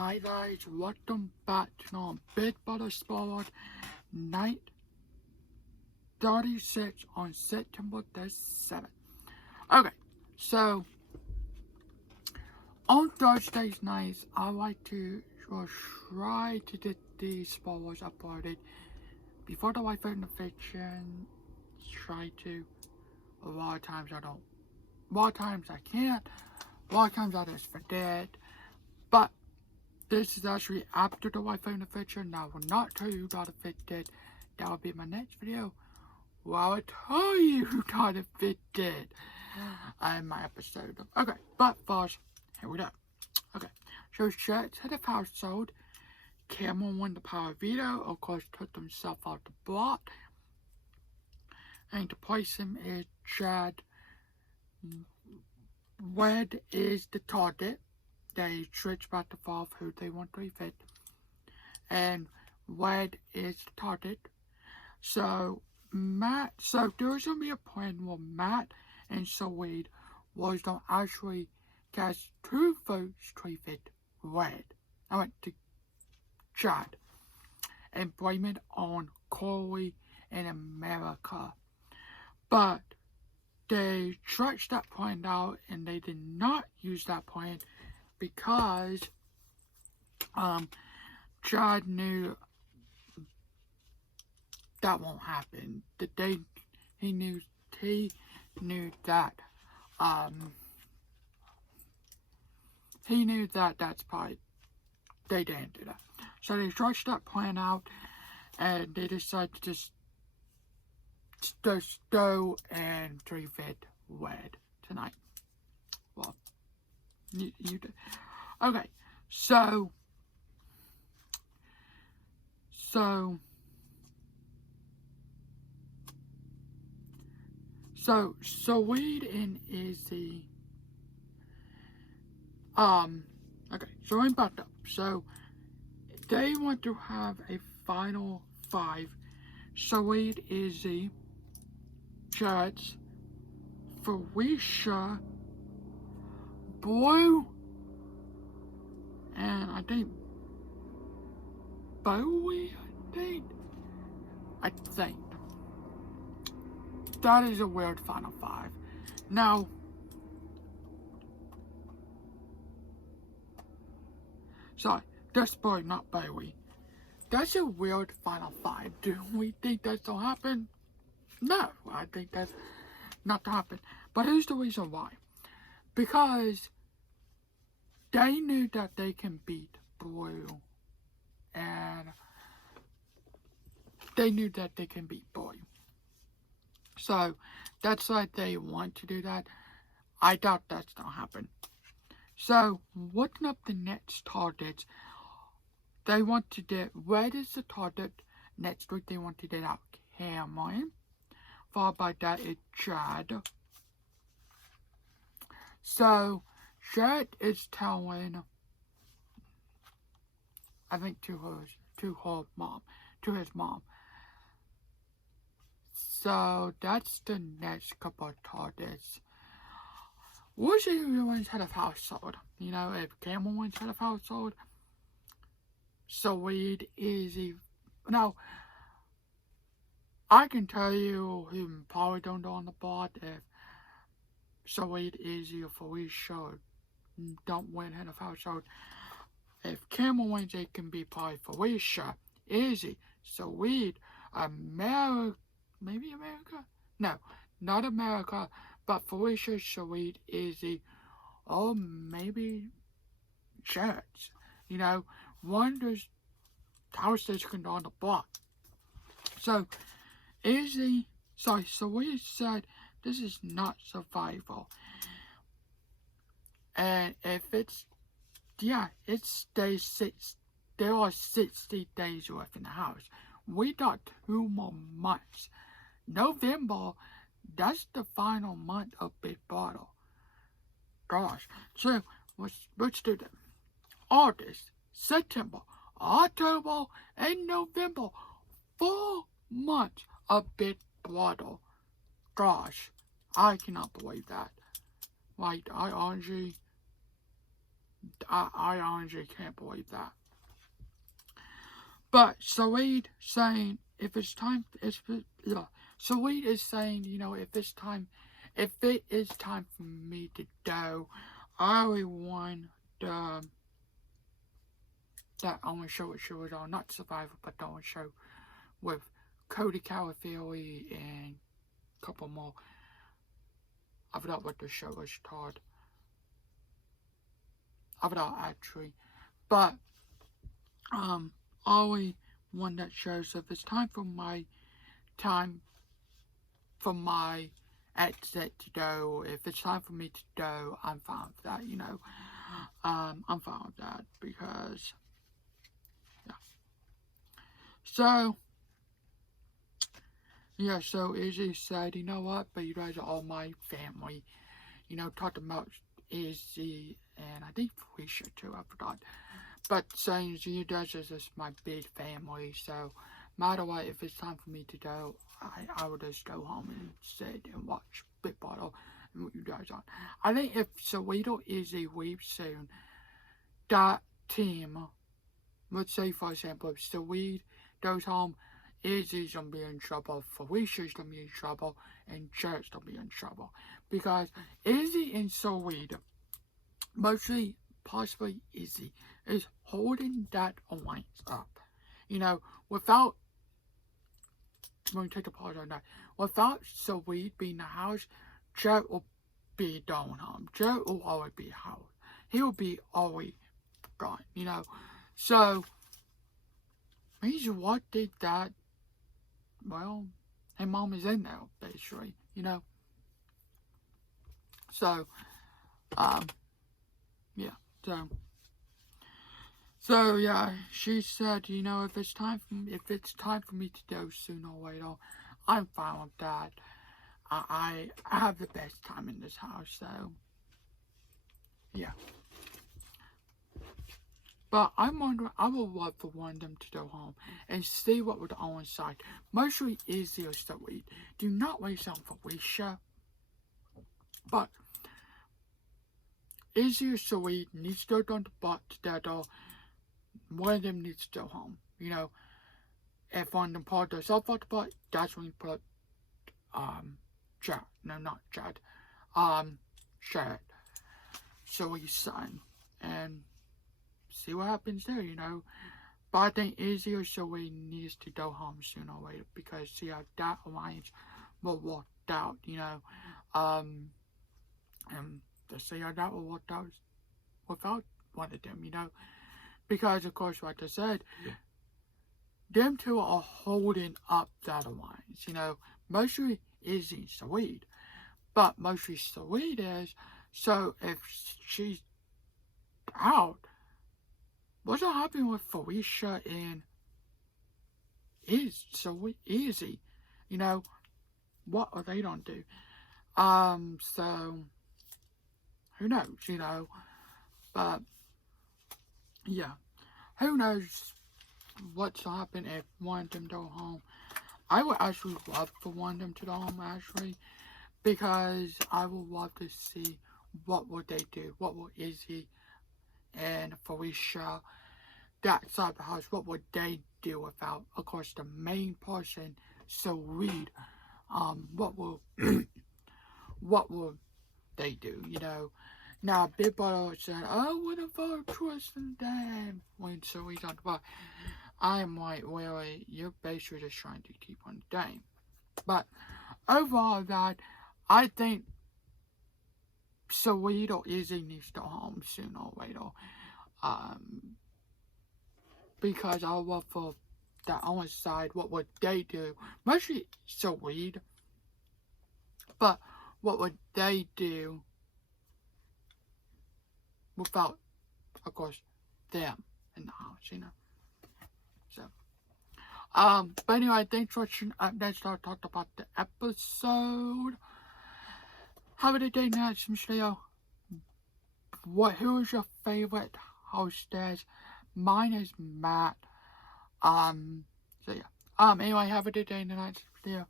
Hi guys, welcome back to Big Brother Sport Night 36 on September the 7th. Okay, so on Thursdays nights, I like to try to get these spoilers uploaded before the Life in the Fiction. Try to. A lot of times I don't. A lot of times I can't. A lot of times I just forget. But this is actually after the Life in the Fiction. Now, I will not tell you how to fit it. That will be my next video. Well, I'll tell you how to fit it in my episode. Okay, but first, here we go. Okay, so Chet's head of household. Cameron won the power veto. Of course, took himself out the block. And to place him is Chad. Red is the target. They switch back and forth who they want to fit. And Red is the target. So there's gonna be a plan where Matt and Saweed was gonna actually cast 2 votes to fit Red. I went to Chad and blame it on Corey and America. But they stretched that plan out and they did not use that plan because Chad knew that won't happen. He knew that that's probably they didn't do that. So they stretched that plan out and they decided to just go and refit Red tonight. Well, you did. Okay, so Saweed and Izzy, okay, so I'm back up. So they want to have a final 5. Saweed, Izzy, Judge, Felicia, Blue, and I think Bowie, I think. That is a weird final 5. Now, sorry, that's Bowie, not Bowie. That's a weird final 5. Do we think that's gonna happen? No, I think that's not to happen. But here's the reason why. Because they knew that they can beat Blue. And they knew that they can beat Bowie. So that's why they want to do that. I doubt that's gonna happen. So looking up the next targets, they want to get Red is the target. Next week they want to get out Cameron. Followed by that is Chad. So Chad is telling, I think to his mom. So that's the next couple of targets. We'll see who wins head of household. You know, if Cameron wins head of household, Saweed, Izzy. Now, I can tell you who probably don't go on the board if Saweed, Izzy, or Felicia don't win head of household. If Cameron wins, it can be probably Felicia, Izzy, Saweed, maybe America? No, not America, but Felicia, Saweed, Izzy, or maybe Judge. You know, one of those houses can go on the block. So, Saweed said this is not survival. And if it's there are 60 days left in the house. We got 2 more months. November, that's the final month of Big Brother. Gosh. So, let's do that. August, September, October, and November. 4 months of Big Brother. Gosh, I cannot believe that. Like, I honestly, I honestly can't believe that. But Saweed saying if it's time, Saweed is saying, you know, if it is time for me to go, I really want that only show it she was on, not Survivor, but the only show with Cody Calafili and a couple more. I forgot what the show was called. I forgot actually, but only one that shows if it's time for my exit to go. If it's time for me to go, I'm fine with that. You know, I'm fine with that because yeah. So. Yeah, so Izzy said, you know what, but you guys are all my family. You know, talked about Izzy and I think Felicia too, I forgot. But saying you guys are just my big family, so no matter what, if it's time for me to go, I will just go home and sit and watch Big Bottle and what you guys on. I think if Saweetie or Izzy leaves soon, that team, let's say for example, if Saweetie goes home, Izzy's gonna be in trouble, Felicia's gonna be in trouble, and Jarrett's gonna be in trouble. Because Izzy and Saweetie, mostly, possibly Izzy, is holding that alliance up. You know, without, let me take a pause on that, without Saweetie being in the house, Jarrett will be going home. Jarrett will always be house. He will be always gone, you know. So, means what did that, well, and mom is in there, basically, you know. So, yeah, so yeah, she said, you know, if it's time for me to go sooner or later, I'm fine with that. I have the best time in this house, so yeah. But I'm wondering, I would love for one of them to go home and see what was on inside. Mostly Izzy or Saweetie. Do not waste on Felicia. But Izzy or Saweetie needs to go down the butt together. One of them needs to go home. You know, if one of them put themselves out the butt, that's when you put Chad. No, not Chad. Chad. Saweetie's son. And see what happens there, you know. But I think Izzy or Saweetie needs to go home sooner or later because see how that alliance will work out, you know. And to see how that will work out without one of them, you know. Because of course, like I said, them two are holding up that alliance, you know. Mostly Izzy and Saweetie, but mostly Saweetie is. So if she's out, what's happening with Felicia and Izzy? You know, what are they gonna do? So who knows, you know? But yeah, who knows what's happen if one of them go home? I would actually love for one of them to go home, actually, because I would love to see what would they do. What will Izzy and Felicia, that side of the house, what would they do without, of course, the main person, Saweetie? What will what will they do, you know? Now, Big Brother said, oh, what about trusting them? When Saweetie's on the bar, I'm like, really, you're basically just trying to keep on the game. But overall, that I think Saweetie or Izzy needs to go home sooner or later. Because I love for that on the side, what would they do? Mostly Saweetie. But what would they do without, of course, them in the house, you know? So, but anyway, thanks for watching. Next, I'll talk about the episode. Have a good day, next video. Who is your favorite hostess? Mine is Matt. So yeah. Anyway, have a good day in the next video.